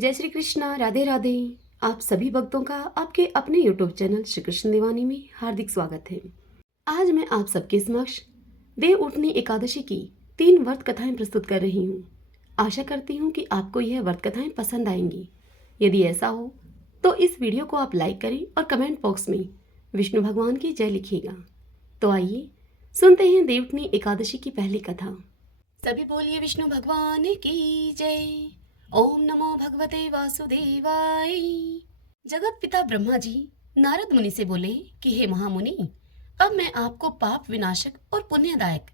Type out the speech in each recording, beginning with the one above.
जय श्री कृष्णा, राधे राधे। आप सभी भक्तों का आपके अपने यूट्यूब चैनल श्री कृष्ण दीवानी में हार्दिक स्वागत है। आज मैं आप सबके समक्ष देव उठनी एकादशी की 3 व्रत कथाएं प्रस्तुत कर रही हूँ। आशा करती हूँ कि आपको यह व्रत कथाएं पसंद आएंगी। यदि ऐसा हो तो इस वीडियो को आप लाइक करें और कमेंट बॉक्स में विष्णु भगवान की जय लिखिएगा। तो आइए सुनते हैं देव उठनी एकादशी की पहली कथा। सभी बोलिए विष्णु भगवान की जय। ओम नमो भगवते वासुदेवाय। जगत पिता ब्रह्मा जी नारद मुनि से बोले कि हे महामुनि, अब मैं आपको पाप विनाशक और पुण्यदायक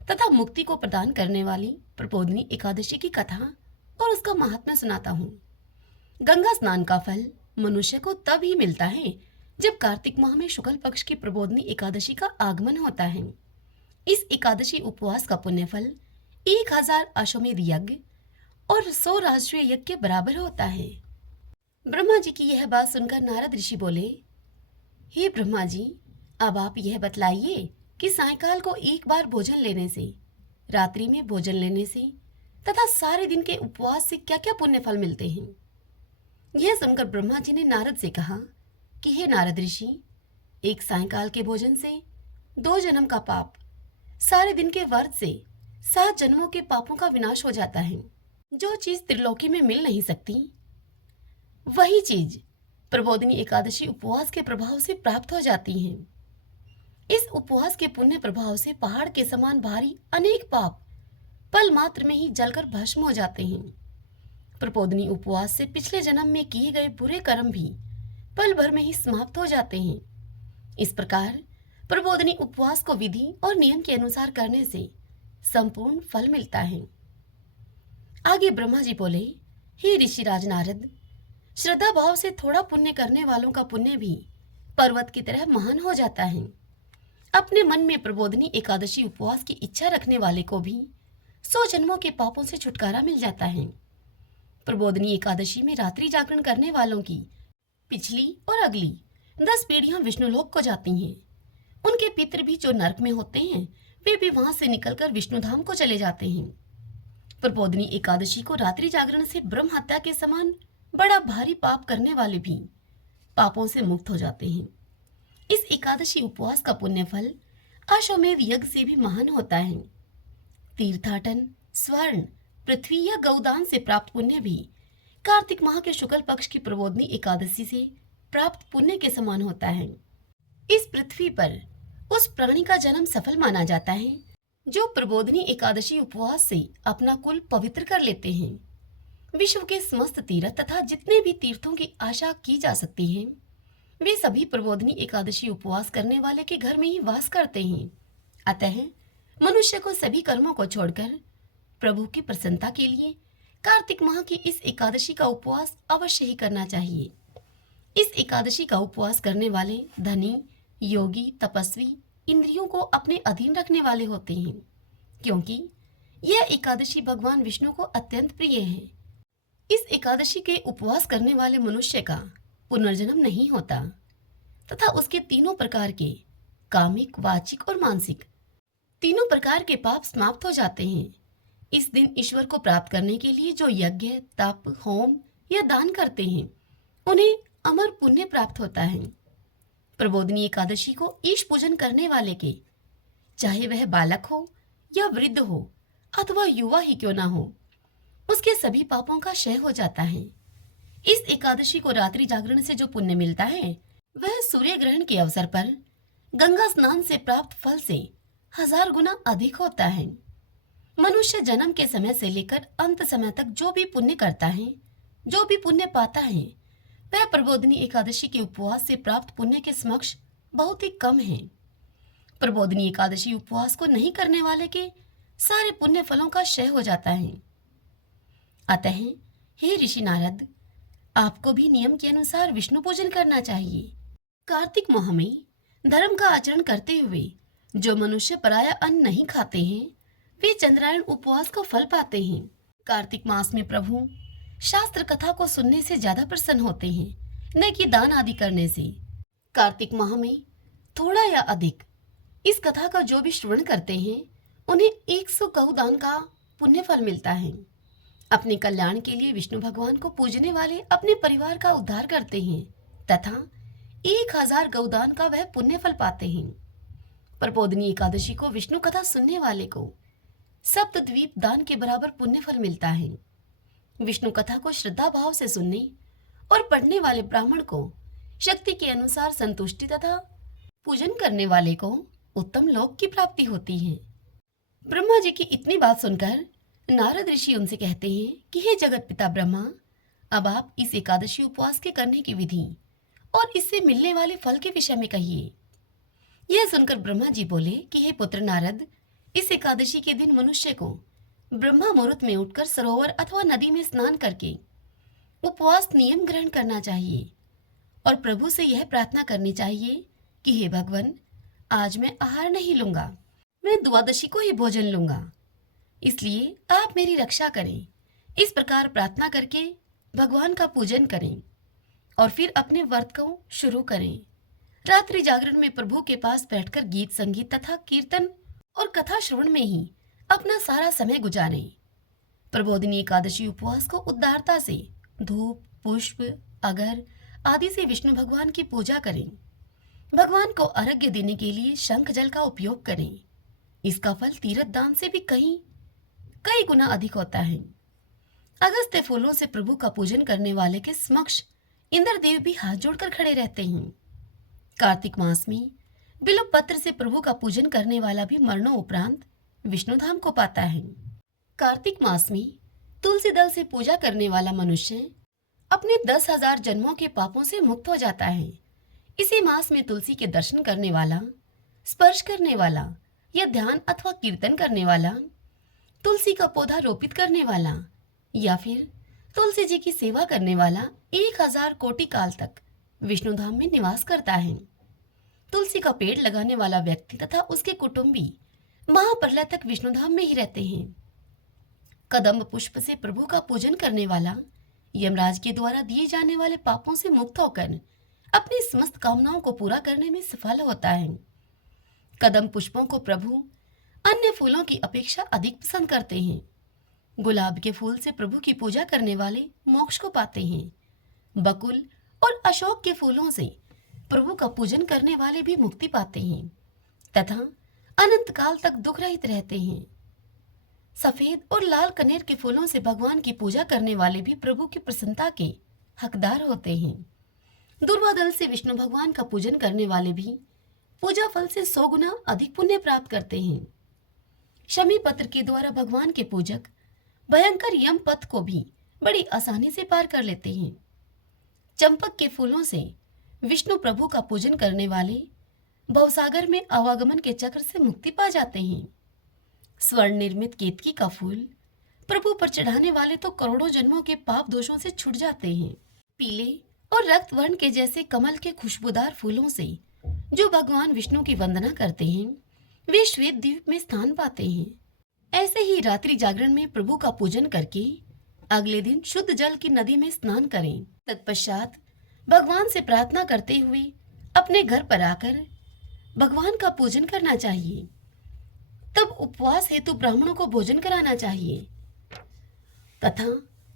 तथा मुक्ति को प्रदान करने वाली प्रबोधिनी एकादशी की कथा और उसका महात्म्य सुनाता हूँ। गंगा स्नान का फल मनुष्य को तब ही मिलता है जब कार्तिक माह में शुक्ल पक्ष की प्रबोधिनी एकादशी का आगमन होता है। इस एकादशी उपवास का पुण्य फल 1000 अश्वमेध यज्ञ और 100 राष्ट्रीय यज्ञ के बराबर होता है। ब्रह्मा जी की यह बात सुनकर नारद ऋषि बोले, हे ब्रह्मा जी, अब आप यह बतलाइए कि सायकाल को एक बार भोजन लेने से, रात्रि में भोजन लेने से तथा सारे दिन के उपवास से क्या क्या पुण्य फल मिलते हैं। यह सुनकर ब्रह्मा जी ने नारद से कहा कि हे नारद ऋषि, एक सायकाल के भोजन से 2 जन्म का पाप, सारे दिन के व्रत से 7 जन्मों के पापों का विनाश हो जाता है। जो चीज त्रिलोकी में मिल नहीं सकती, वही चीज प्रबोधिनी एकादशी उपवास के प्रभाव से प्राप्त हो जाती है। इस उपवास के पुण्य प्रभाव से पहाड़ के समान भारी अनेक पाप पल मात्र में ही जलकर भस्म हो जाते हैं। प्रबोधिनी उपवास से पिछले जन्म में किए गए बुरे कर्म भी पल भर में ही समाप्त हो जाते हैं। इस प्रकार प्रबोधिनी उपवास को विधि और नियम के अनुसार करने से संपूर्ण फल मिलता है। आगे ब्रह्मा जी बोले, हे ऋषिराज नारद, श्रद्धा भाव से थोड़ा पुण्य करने वालों का पुण्य भी पर्वत की तरह महान हो जाता है। अपने मन में प्रबोधिनी एकादशी उपवास की इच्छा रखने वाले को भी 100 जन्मों के पापों से छुटकारा मिल जाता है। प्रबोधिनी एकादशी में रात्रि जागरण करने वालों की पिछली और अगली 10 पीढ़ियां विष्णुलोक को जाती हैं। उनके पितृ भी जो नरक में होते हैं, वे भी वहां से निकलकर विष्णुधाम को चले जाते हैं। प्रबोधिनी एकादशी को रात्रि जागरण से ब्रह्म हत्या के समान बड़ा भारी पाप करने वाले भी पापों से मुक्त हो जाते हैं। इस एकादशी उपवास का पुण्य फल अश्वमेध यज्ञ से भी महान होता है। तीर्थाटन, स्वर्ण, पृथ्वी या गौदान से प्राप्त पुण्य भी कार्तिक माह के शुक्ल पक्ष की प्रबोधिनी एकादशी से प्राप्त पुण्य के समान होता है। इस पृथ्वी पर उस प्राणी का जन्म सफल माना जाता है जो प्रबोधिनी एकादशी उपवास से अपना कुल पवित्र कर लेते हैं। विश्व के समस्त तीर्थ तथा जितने भी तीर्थों की आशा की जा सकती है, वे सभी प्रबोधिनी एकादशी उपवास करने वाले के घर में ही वास करते हैं। अतः मनुष्य को सभी कर्मों को छोड़कर प्रभु की प्रसन्नता के लिए कार्तिक माह की इस एकादशी का उपवास अवश्य ही करना चाहिए। इस एकादशी का उपवास करने वाले धनी, योगी, तपस्वी, इंद्रियों को अपने अधीन रखने वाले होते हैं, क्योंकि यह एकादशी भगवान विष्णु को अत्यंत प्रिय है। इस एकादशी के उपवास करने वाले मनुष्य का पुनर्जन्म नहीं होता तथा उसके तीनों प्रकार के कामिक, वाचिक और मानसिक तीनों प्रकार के पाप समाप्त हो जाते हैं। इस दिन ईश्वर को प्राप्त करने के लिए जो यज्ञ, तप, होम या दान करते हैं, उन्हें अमर पुण्य प्राप्त होता है। प्रबोधिनी एकादशी को ईश पूजन करने वाले के, चाहे वह बालक हो या वृद्ध हो अथवा युवा ही क्यों ना हो, उसके सभी पापों का क्षय हो जाता है। इस एकादशी को रात्रि जागरण से जो पुण्य मिलता है, वह सूर्य ग्रहण के अवसर पर गंगा स्नान से प्राप्त फल से 1000 गुना अधिक होता है। मनुष्य जन्म के समय से लेकर अंत समय तक जो भी पुण्य करता है, जो भी पुण्य पाता है, वह प्रबोधिनी एकादशी के उपवास से प्राप्त पुण्य के समक्ष बहुत ही कम है। प्रबोधिनी एकादशी उपवास को नहीं करने वाले के सारे पुण्य फलों का क्षय हो जाता है। अतः हे ऋषि नारद, आपको भी नियम के अनुसार विष्णु पूजन करना चाहिए। कार्तिक माह में धर्म का आचरण करते हुए जो मनुष्य पराया अन्न नहीं खाते हैं, वे चंद्रायण उपवास का फल पाते हैं। कार्तिक मास में प्रभु शास्त्र कथा को सुनने से ज्यादा प्रसन्न होते हैं, न कि दान आदि करने से। कार्तिक माह में थोड़ा या अधिक इस कथा का जो भी श्रवण करते हैं, उन्हें 100 गौ दान का पुण्य फल मिलता है। अपने कल्याण के लिए विष्णु भगवान को पूजने वाले अपने परिवार का उद्धार करते हैं तथा 1000 गौदान का वह पुण्य फल पाते हैं। प्रबोधिनी एकादशी को विष्णु कथा सुनने वाले को सप्तद्वीप दान के बराबर पुण्य फल मिलता है। विष्णु कथा को श्रद्धा भाव से सुनने और पढ़ने वाले ब्राह्मण को शक्ति के अनुसार संतुष्टि तथा पूजन करने वाले को उत्तम लोक की प्राप्ति होती है। ब्रह्मा जी की इतनी बात सुनकर नारद ऋषि उनसे कहते हैं कि हे जगत पिता ब्रह्मा, अब आप इस एकादशी उपवास के करने की विधि और इससे मिलने वाले फल के विषय में कहिए। यह सुनकर ब्रह्मा जी बोले कि हे पुत्र नारद, इस एकादशी के दिन मनुष्य को ब्रह्मा मुहूर्त में उठकर सरोवर अथवा नदी में स्नान करके उपवास नियम ग्रहण करना चाहिए और प्रभु से यह प्रार्थना करनी चाहिए कि हे भगवान, आज मैं आहार नहीं लूंगा, मैं द्वादशी को ही भोजन लूंगा, इसलिए आप मेरी रक्षा करें। इस प्रकार प्रार्थना करके भगवान का पूजन करें और फिर अपने व्रत को शुरू करें। रात्रि जागरण में प्रभु के पास बैठकर गीत संगीत तथा कीर्तन और कथा श्रवण में ही अपना सारा समय गुजारें। प्रबोधिनी एकादशी उपवास को उदारता से धूप, पुष्प, अगर आदि से विष्णु भगवान की पूजा करें। भगवान को अर्घ्य देने के लिए शंख जल का उपयोग करें। इसका फल तीर्थ दान से भी कई गुना अधिक होता है। अगस्त्य फूलों से प्रभु का पूजन करने वाले के समक्ष इंद्रदेव भी हाथ जोड़कर खड़े रहते हैं। कार्तिक मास में बिल्व पत्र से प्रभु का पूजन करने वाला भी मरणों उपरांत विष्णु धाम को पाता है। कार्तिक मास में तुलसी दल से पूजा करने वाला मनुष्य अपने 10,000 जन्मों के पापों से मुक्त हो जाता है। इसी मास में तुलसी के दर्शन करने वाला, स्पर्श करने वाला या ध्यान अथवा कीर्तन करने वाला, तुलसी का पौधा रोपित करने वाला या फिर तुलसी जी की सेवा करने वाला 1000 कोटि काल तक विष्णु धाम में निवास करता है। तुलसी का पेड़ लगाने वाला व्यक्ति तथा उसके कुटुंबी महाप्रलय तक विष्णु धाम में ही रहते हैं। कदम्ब पुष्प से प्रभु का पूजन करने वाला यमराज के द्वारा दिए जाने वाले पापों से मुक्त होकर अपनी समस्त कामनाओं को पूरा करने में सफल होता है। कदम्ब पुष्पों को प्रभु अन्य फूलों की अपेक्षा अधिक पसंद करते हैं। गुलाब के फूल से प्रभु की पूजा करने वाले मोक्ष को पाते हैं। बकुल और अशोक के फूलों से प्रभु का पूजन करने वाले भी मुक्ति पाते हैं तथा अनंत काल तक दुख रहित रहते हैं। सफेद और लाल कनेर के फूलों से भगवान की पूजा करने वाले भी प्रभु की प्रसन्नता के हकदार होते हैं। दुर्वा दल से विष्णु भगवान का पूजन करने वाले भी पूजा फल से 100 गुना अधिक पुण्य प्राप्त करते हैं। शमी पत्र के द्वारा भगवान के पूजक भयंकर यम पथ को भी बड़ी आसानी से पार कर लेते हैं। चंपक के फूलों से विष्णु प्रभु का पूजन करने वाले भवसागर में आवागमन के चक्र से मुक्ति पा जाते हैं। स्वर्ण निर्मित केतकी का फूल प्रभु पर चढ़ाने वाले तो करोड़ों जन्मों के पाप दोषों से छूट जाते हैं। पीले और रक्त वर्ण के जैसे कमल के खुशबूदार फूलों से जो भगवान विष्णु की वंदना करते हैं वे श्वेत द्वीप में स्थान पाते हैं। ऐसे ही रात्रि जागरण में प्रभु का पूजन करके अगले दिन शुद्ध जल की नदी में स्नान करें। तत्पश्चात भगवान से प्रार्थना करते हुए अपने घर पर आकर भगवान का पूजन करना चाहिए। तब उपवास हेतु ब्राह्मणों को भोजन कराना चाहिए तथा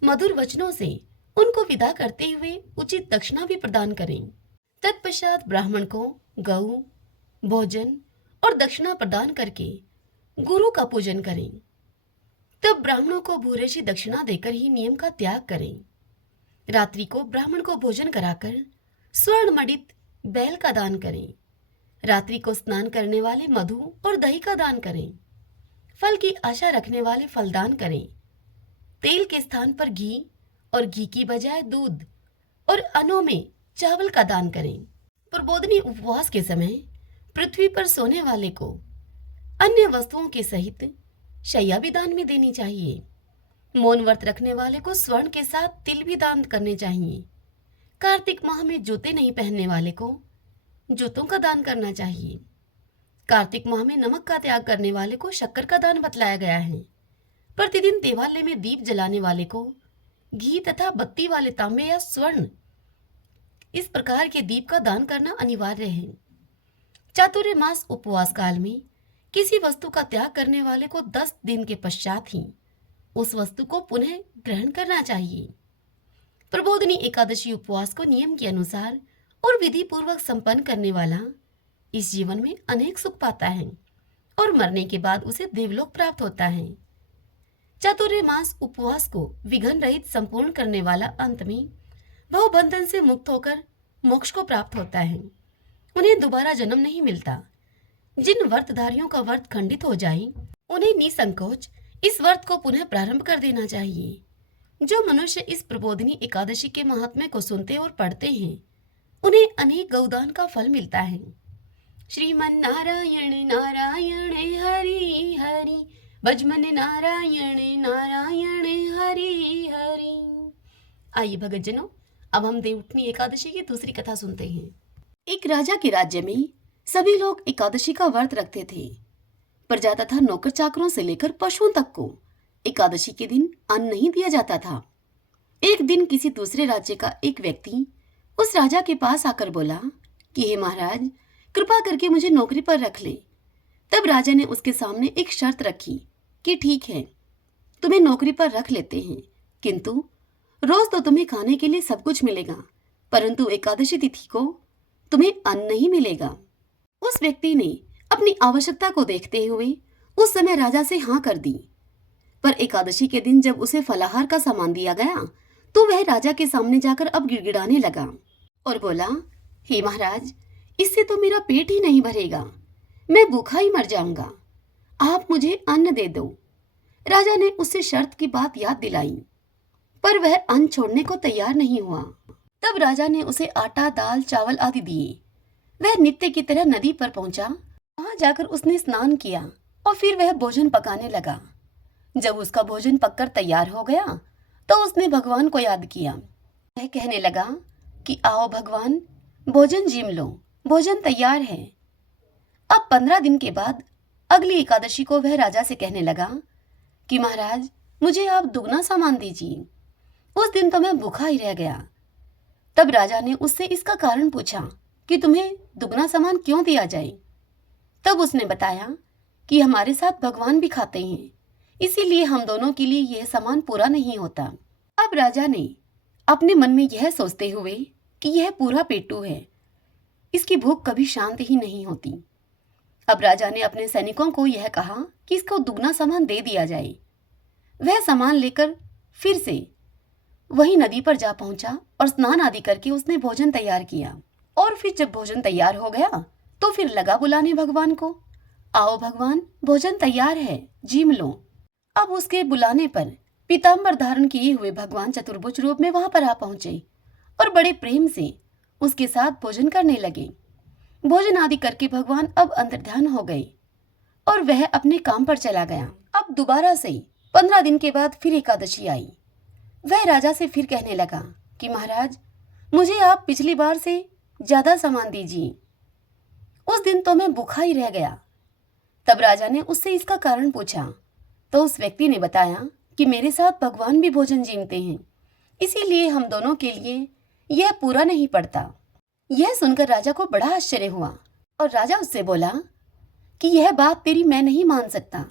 मधुर वचनों से उनको विदा करते हुए उचित दक्षिणा भी प्रदान करें। तत्पश्चात ब्राह्मण को गऊ, भोजन और दक्षिणा प्रदान करके गुरु का पूजन करें। तब ब्राह्मणों को भूरेशी दक्षिणा देकर ही नियम का त्याग करें। रात्रि को ब्राह्मण को भोजन कराकर स्वर्ण मडित बैल का दान करें। रात्रि को स्नान करने वाले मधु और दही का दान करें। फल की आशा रखने वाले फलदान करें। तेल के स्थान पर घी और घी की बजाय दूध और अन्नों में चावल का दान करें। प्रबोधिनी उपवास के समय पृथ्वी पर सोने वाले को अन्य वस्तुओं के सहित शैया भी दान में देनी चाहिए। मौन व्रत रखने वाले को स्वर्ण के साथ तिल भी दान करने चाहिए। कार्तिक माह में जूते नहीं पहनने वाले को जूतों का दान करना चाहिए। कार्तिक माह में नमक का त्याग करने वाले को शक्कर का दान बतलाया गया है। प्रतिदिन देवालय में दीप जलाने वाले को घी तथा बत्ती वाले तांबे या स्वर्ण इस प्रकार के दीप का दान करना अनिवार्य है। चातुर्य मास उपवास काल में किसी वस्तु का त्याग करने वाले को 10 दिन के पश्चात ही उस वस्तु को पुनः ग्रहण करना चाहिए। प्रबोधिनी एकादशी उपवास को नियम के अनुसार और विधि पूर्वक संपन्न करने वाला इस जीवन में अनेक सुख पाता है और मरने के बाद उसे देवलोक प्राप्त होता है। चातुर्मास उपवास को विघ्न रहित संपूर्ण करने वाला अंत में भवबंधन से मुक्त होकर मोक्ष को प्राप्त होता है। उन्हें दोबारा जन्म नहीं मिलता। जिन व्रतधारियों का व्रत खंडित हो जाए उन्हें निसंकोच इस व्रत को पुनः प्रारंभ कर देना चाहिए। जो मनुष्य इस प्रबोधिनी एकादशी के महात्म्य को सुनते और पढ़ते हैं उन्हें अनेक गौदान का फल मिलता है। श्रीमन नारायण नारायण हरि हरि, भजमन नारायण नारायण हरि हरि। आइए भगतजनों, अब हम देवउठनी एकादशी की दूसरी कथा सुनते हैं। एक राजा के राज्य में सभी लोग एकादशी का व्रत रखते थे। प्रजा तथा नौकर चाकरों से लेकर पशुओं तक को एकादशी के दिन अन्न नहीं दिया जाता था। एक दिन किसी दूसरे राज्य का एक व्यक्ति उस राजा के पास आकर बोला कि हे महाराज, कृपा करके मुझे नौकरी पर रख ले। तब राजा ने उसके सामने एक शर्त रखी कि ठीक है, तुम्हें नौकरी पर रख लेते हैं, किंतु रोज तो तुम्हें खाने के लिए सब कुछ मिलेगा, परंतु एकादशी तिथि को तुम्हें अन्न नहीं मिलेगा। उस व्यक्ति ने अपनी आवश्यकता को देखते हुए उस समय राजा से हाँ कर दी। पर एकादशी के दिन जब उसे फलाहार का सामान दिया गया तो वह राजा के सामने जाकर अब गिड़गिड़ाने लगा और बोला, हे महाराज, इससे तो मेरा पेट ही नहीं भरेगा, मैं भूखा ही मर जाऊंगा, आप मुझे अन्न दे दो। राजा ने उससे शर्त की बात याद दिलाई, पर वह अन्न छोड़ने को तैयार नहीं हुआ। तब राजा ने उसे आटा, दाल, चावल आदि दिए। वह नित्य की तरह नदी पर पहुंचा। वहां जाकर उसने स्नान किया और फिर वह भोजन पकाने लगा। जब उसका भोजन पककर तैयार हो गया तो उसने भगवान को याद किया। वह कहने लगा कि आओ भगवान, भोजन जीम लो, भोजन तैयार है। अब 15 दिन के बाद अगली एकादशी को वह राजा से कहने लगा कि महाराज, मुझे आप दुगना सामान दीजिए। उस दिन तो मैं भूखा ही रह गया। तब राजा ने उससे इसका कारण पूछा कि तुम्हें दुगना सामान क्यों दिया जाए। तब उसने बताया कि हमारे साथ भगवान भी खाते हैं, इसीलिए हम दोनों के लिए यह सामान पूरा नहीं होता। अब राजा ने अपने मन में यह सोचते हुए कि यह पूरा पेटू है, इसकी भूख कभी शांत ही नहीं होती। अब राजा ने अपने सैनिकों को यह कहा कि इसको दुगना सामान दे दिया जाए। वह सामान लेकर फिर से वही नदी पर जा पहुंचा और स्नान आदि करके उसने भोजन तैयार किया। और फिर जब भोजन तैयार हो गया तो फिर लगा बुलाने भगवान को, आओ भगवान, भोजन तैयार है, जीम लो। अब उसके बुलाने पर पीताम्बर धारण किए हुए भगवान चतुर्भुज रूप में वहां पर आ पहुंचे और बड़े प्रेम से उसके साथ भोजन करने लगे। भोजन आदि करके भगवान अब अंतर्ध्यान हो गए और वह अपने काम पर चला गया। अब दोबारा से 15 दिन के बाद फिर एकादशी आई। वह राजा से फिर कहने लगा कि महाराज, मुझे आप पिछली बार से ज्यादा सामान दीजिए। उस दिन तो मैं भूखा ही रह गया। तब राजा ने उससे इसका कारण पूछा तो उस व्यक्ति ने बताया कि मेरे साथ भगवान भी भोजन जीमते हैं, इसीलिए हम दोनों के लिए यह पूरा नहीं पड़ता। यह सुनकर राजा को बड़ा आश्चर्य हुआ और राजा उससे बोला कि यह बात तेरी मैं नहीं मान सकता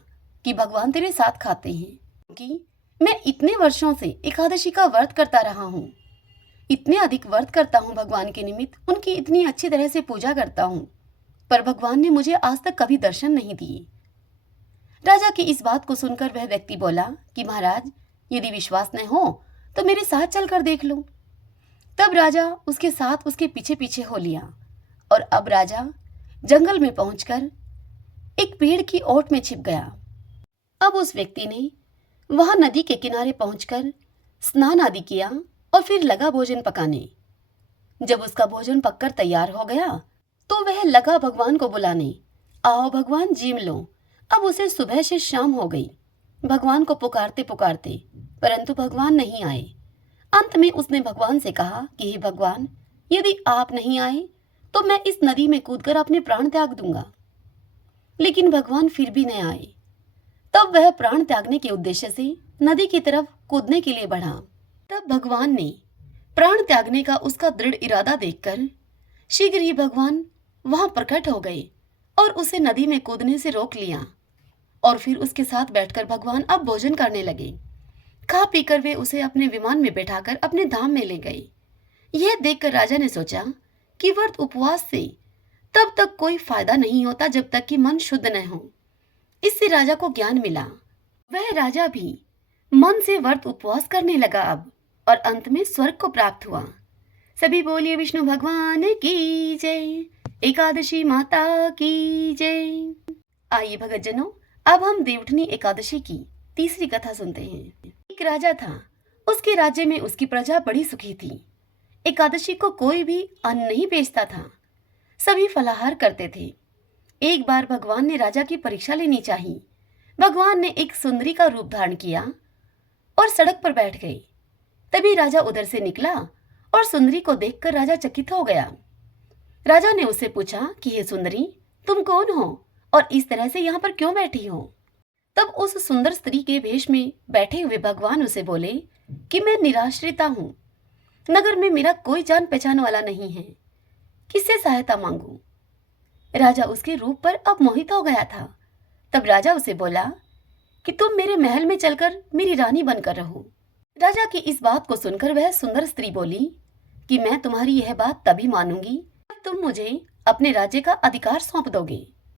कि भगवान तेरे साथ खाते हैं, क्योंकि मैं इतने वर्षों से एकादशी का व्रत करता रहा हूँ, इतने अधिक व्रत करता हूँ भगवान के निमित्त, उनकी इतनी अच्छी तरह से पूजा करता हूँ, पर भगवान ने मुझे आज तक कभी दर्शन नहीं दिए। राजा की इस बात को सुनकर वह व्यक्ति बोला कि महाराज, यदि विश्वास न हो तो मेरे साथ चलकर देख लो। तब राजा उसके साथ उसके पीछे पीछे हो लिया और अब राजा जंगल में पहुंचकर एक पेड़ की ओट में छिप गया। अब उस व्यक्ति ने वहां नदी के किनारे पहुंचकर स्नान आदि किया और फिर लगा भोजन पकाने। जब उसका भोजन पककर तैयार हो गया तो वह लगा भगवान को बुलाने, आओ भगवान, जीम लो। अब उसे सुबह से शाम हो गई, भगवान को पुकारते पुकारते, परंतु भगवान नहीं आए। अंत में उसने भगवान से कहा कि हे भगवान, यदि आप नहीं आए तो मैं इस नदी में कूदकर अपने प्राण त्याग दूंगा। लेकिन भगवान फिर भी नहीं आए। तब वह प्राण त्यागने के उद्देश्य से नदी की तरफ कूदने के लिए बढ़ा। तब भगवान ने प्राण त्यागने का उसका दृढ़ इरादा देखकर शीघ्र ही भगवान वहां प्रकट हो गए और उसे नदी में कूदने से रोक लिया और फिर उसके साथ बैठकर भगवान अब भोजन करने लगे। खा पीकर वे उसे अपने विमान में बैठाकर अपने धाम में ले गए। यह देखकर राजा ने सोचा कि व्रत उपवास से तब तक कोई फायदा नहीं होता जब तक कि मन शुद्ध न हो। इससे राजा को ज्ञान मिला। वह राजा भी मन से व्रत उपवास करने लगा अब, और अंत में स्वर्ग को प्राप्त हुआ। सभी बोलिए विष्णु भगवान की जय, एकादशी माता की जय। आइए भगतजनों, अब हम देवउठनी एकादशी की तीसरी कथा सुनते हैं। एक राजा था, उसके राज्य में उसकी प्रजा बड़ी सुखी थी। एकादशी को कोई भी अन्न नहीं बेचता था, सभी फलाहार करते थे। एक बार भगवान ने राजा की परीक्षा लेनी चाहिए। भगवान ने एक सुंदरी का रूप धारण किया और सड़क पर बैठ गए। तभी राजा उधर से निकला और सुंदरी को देखकर राजा चकित हो गया। राजा ने उससे पूछा कि हे सुंदरी, तुम कौन हो और इस तरह से यहाँ पर क्यों बैठी हो? तब उस सुंदर स्त्री के भेष में बैठे हुए भगवान उसे बोले कि मैं निराश्रिता हूँ, नगर में मेरा कोई जान पहचान वाला नहीं है, किससे सहायता मांगू? राजा उसके रूप पर अब मोहित हो गया था। तब राजा उसे बोला कि तुम मेरे महल में चलकर मेरी रानी बनकर रहो। राजा की इस बात को सुनकर वह सुंदर स्त्री बोली कि मैं तुम्हारी यह बात तभी मानूंगी जब तुम मुझे अपने राज्य का अधिकार सौंप दोगे।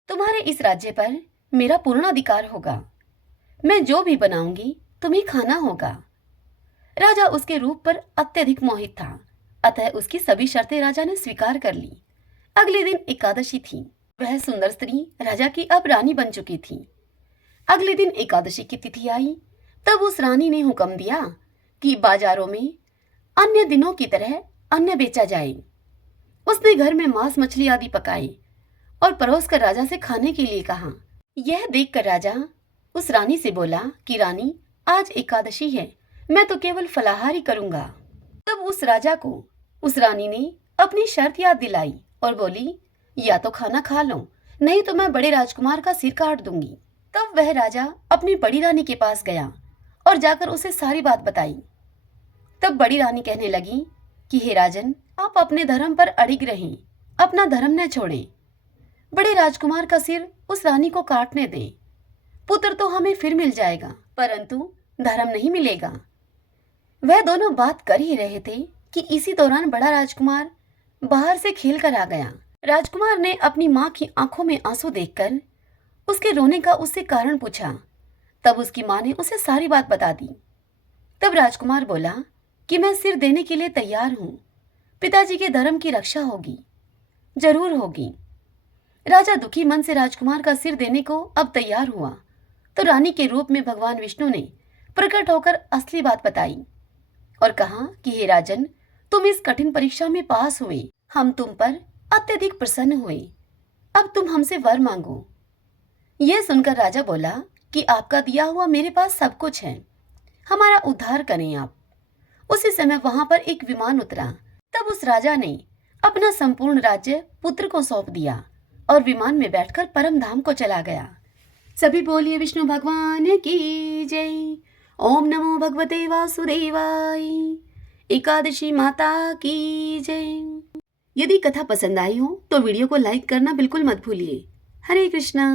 तुम्हारे इस राज्य पर मेरा पूर्ण अधिकार होगा। मैं जो भी बनाऊंगी तुम्हें खाना होगा। राजा उसके रूप पर अत्यधिक मोहित था, अतः उसकी सभी शर्तें राजा ने स्वीकार कर ली। अगले दिन एकादशी थी। वह सुंदर स्त्री राजा की अब रानी बन चुकी थी। अगले दिन एकादशी की तिथि आई। तब उस रानी ने हुक्म दिया कि बाजारों में अन्य दिनों की तरह अन्न बेचा जाए। उसने घर में मांस मछली आदि पकाए और परोस कर राजा से खाने के लिए कहा। यह देखकर राजा उस रानी से बोला कि रानी, आज एकादशी है, मैं तो केवल फलाहार ही करूंगा। तब उस राजा को उस रानी ने अपनी शर्त याद दिलाई और बोली, या तो खाना खा लो, नहीं तो मैं बड़े राजकुमार का सिर काट दूंगी। तब वह राजा अपनी बड़ी रानी के पास गया और जाकर उसे सारी बात बताई। तब बड़ी रानी कहने लगी कि हे राजन, आप अपने धर्म पर अड़िग रहें, अपना धर्म न छोड़ें। बड़े राजकुमार का सिर उस रानी को काटने दें। पुत्र तो हमें फिर मिल जाएगा, परंतु धर्म नहीं मिलेगा। वह दोनों बात कर ही रहे थे कि इसी दौरान बड़ा राजकुमार बाहर से खेल कर आ गया। राजकुमार ने अपनी माँ की आंखों में आंसू देखकर उसके रोने का उससे कारण पूछा। तब उसकी माँ ने उसे सारी बात बता दी। तब राजकुमार बोला कि मैं सिर देने के लिए तैयार हूँ, पिताजी के धर्म की रक्षा होगी, जरूर होगी। राजा दुखी मन से राजकुमार का सिर देने को अब तैयार हुआ तो रानी के रूप में भगवान विष्णु ने प्रकट होकर असली बात बताई और कहा कि हे राजन, तुम इस कठिन परीक्षा में पास हुए, हम तुम पर अत्यधिक प्रसन्न हुए। अब तुम हमसे वर मांगो। यह सुनकर राजा बोला कि आपका दिया हुआ मेरे पास सब कुछ है, हमारा उद्धार करें आप। उसी समय वहां पर एक विमान उतरा। तब उस राजा ने अपना संपूर्ण राज्य पुत्र को सौंप दिया और विमान में बैठकर परम धाम को चला गया। सभी बोलिए विष्णु भगवान की जय। ओम नमो भगवते वासुदेवाय। एकादशी माता की जय। यदि कथा पसंद आई हो तो वीडियो को लाइक करना बिल्कुल मत भूलिए। हरे कृष्णा।